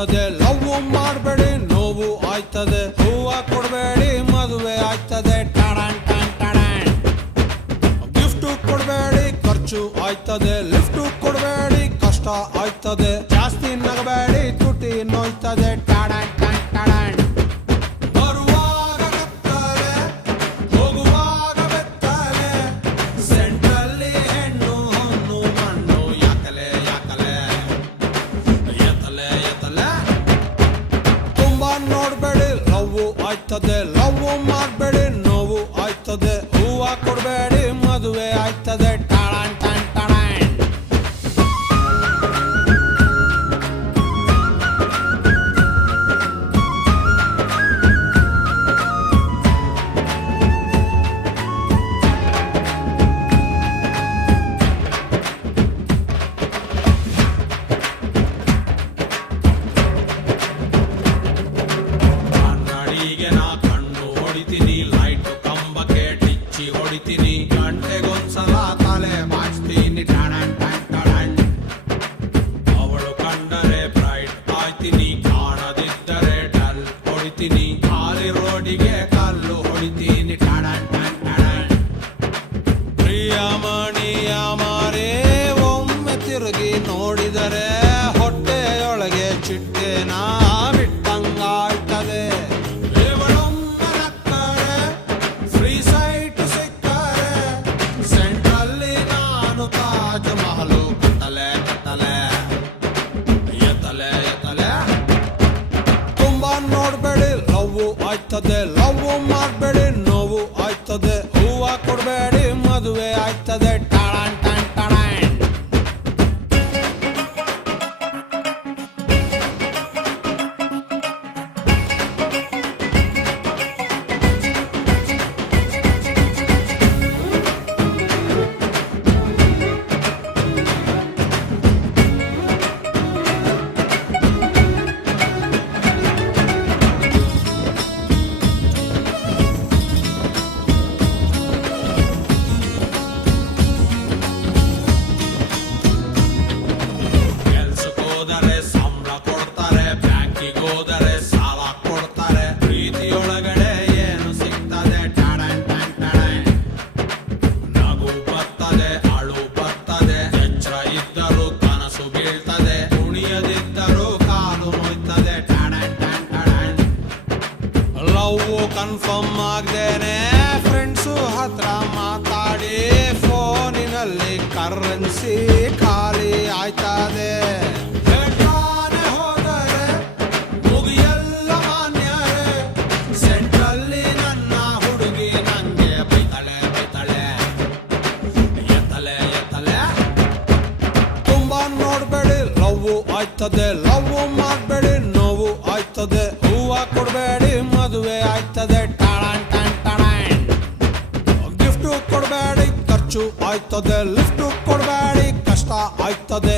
ಆಯ್ತದೆ, ಲವ್ ಮಾಡಬೇಡಿ ನೋವು ಆಯ್ತದೆ, ಹೂವ ಕೊಡಬೇಡಿ ಮದುವೆ ಆಯ್ತದೆ, ಟಡಾನ್ ಟನ್ ಟಡಾನ್. ಗಿಫ್ಟ್ ಕೊಡಬೇಡಿ ಖರ್ಚು ಆಯ್ತದೆ, ಲಿಫ್ಟ್ ಕೊಡಬೇಡಿ ಕಷ್ಟ ಆಯ್ತದೆ, ಜಾಸ್ತಿ ನಗಬೇಡಿ ತುಟಿ ನೋಯ್ತದೆ, ಟಡಾನ್ ಟನ್ ಟಡಾನ್. ಬರುವಾಗ ಕತ್ತಲೆ ಹೋಗುವಾಗ ಬೆತ್ತಲೆ, ಸೆಂಟ್ರಲ್ಲಿ ಹೆಣ್ಣು ಹೊನ್ನು ಮಣ್ಣು ಯಾಕಲೆ ಯಾಕಲೆ ಎತ್ತಲೆ ಎತ್ತಲೆ. ತುಂಬಾ ನೋಡ್ಬೇಡಿ ಲವ್ ಆಯ್ತದೆ, ಲವ್ ಮಾಡಬೇಡಿ ನೋವು ಆಯ್ತದೆ, ಹೂವ ಕೊಡಬೇಡಿ ಮದುವೆ ಆಯ್ತದೆ, ಟಡಾನ್ ಟನ್ ಟಡಾನ್. ಕನ್ನಡಿಗೆ ನಾ ಕಣ್ಣು ಹೊಡಿತೀನಿ, ಲೈಟ್ ಕಂಬಕ್ಕೆ ಟಿಚ್ಚಿ ಹೊಡಿತೀನಿ, ಗಂಟೆಗೊಂದ್ಸಲ ತಲೆ ಬಾಚ್ತೀನಿ, ಟಡಾನ್ ಟನ್ ಟಡಾನ್. ಅವಳು ಕಂಡರೆ ಬ್ರೈಟ್ ಆಯ್ತೀನಿ, ಕಾಣದಿದ್ದರೆ ಡಲ್ ಹೊಡಿತೀನಿ, ಖಾಲಿ ರೋಡಿಗೆ ಕಲ್ಲು ಹೊಡಿತೀನಿ, ಟಡಾನ್ ಟನ್ ಟಡಾನ್. ಪ್ರಿಯಮಣಿಯ ಮಾರೇ ಒಮ್ಮೆ ತಿರುಗಿ ನೋಡಿದರೆ, ಹೊಟ್ಟೆಯೊಳಗೆ ಚಿಟ್ಟೆನ ಬಿಟ್ಟಂಗಾಯ್ತದೆ. ಇವಳೊಮ್ಮೆ ನಕ್ಕರೆ ಫ್ರೀ ಸೈಟ್ ಸಿಕ್ಕರೆ, ಸೆಂಟ್ರಲ್ಲಿ ನಾನು ತಾಜ್ ಮಹಲು ಕಟ್ಟಲೆ ಕಟ್ಟಲೆ ಎತ್ತಲೆ ಎತ್ತಲೆ. ತುಂಬಾ ನೋಡ್ಬೇಡಿ ಲವ್ ಆಯ್ತದೆ, ಲವ್ ಮಾಡಬೇಡಿ ನೋವು ಆಯ್ತದೆ, ಹೂವ ಕೊಡಬೇಡಿ ಮದುವೆ ಆಯ್ತದೆ, ಟಡಾನ್ ಟನ್ ಟಡಾನ್. ಕೆಲ್ಸಕ್ಕೋದರೆ ಸಂಬಳ ಕೊಡ್ತಾರೆ, ಬ್ಯಾಂಕಿಗೆ ಹೋದರೆ ಸಾಲ ಕೊಡ್ತಾರೆ, ಪ್ರೀತಿಯೊಳಗಡೆ ಏನು ಸಿಗ್ತದೆ, ಟಡಾನ್ ಟನ್ ಟಡಾನ್. ನಗು ಬರ್ತದೆ ಅಳು ಬರ್ತದೆ, ಎಚ್ಚರ ಇದ್ದರೂ ಕನಸು ಬೀಳ್ತದೆ, ಕುಣಿಯದಿದ್ದರೂ ಕಾಲು ನೋಯ್ತದೆ, ಟಡಾನ್ ಟನ್ ಟಡಾನ್. ಲವ್ ಕನ್ಫರ್ಮ್ ಆಗ್ದೇನೆ ಫ್ರೆಂಡ್ಸು ಹತ್ರ ಮಾತಾಡಿ, ಫೋನಿನಲ್ಲಿ ಕರೆನ್ಸಿ ಖಾಲಿ ಆಯ್ತದೆ. ಹೇಳ್ತಾನೆ ಹೋದರೆ ಮುಗಿಯಲ್ಲ ಮಾನ್ಯರೇ, ಸೆಂಟ್ರಲ್ಲಿ ನನ್ನ ಹುಡುಗಿ ನಂಗೆ ಬೈತಾಳೆ ಬೈತಾಳೆ ಎತ್ತಲೆ ಎತ್ತಲೆ. ತುಂಬಾ ನೋಡ್ಬೇಡಿ ಲವ್ ಆಯ್ತದೆ, ಲವ್ ಮಾಡಬೇಡಿ ನೋವು ಆಯ್ತದೆ, ಹೂವ ಕೊಡಬೇಡಿ ಮದುವೆ ಆಯ್ತದೆ, ಟಡಾನ್ ಟನ್ ಟಡಾನ್. ಗಿಫ್ಟ್ ಕೊಡಬೇಡಿ ಖರ್ಚು ಆಯ್ತದೆ, ಲಿಫ್ಟ್ ಕೊಡಬೇಡಿ ಕಷ್ಟ ಆಯ್ತದೆ,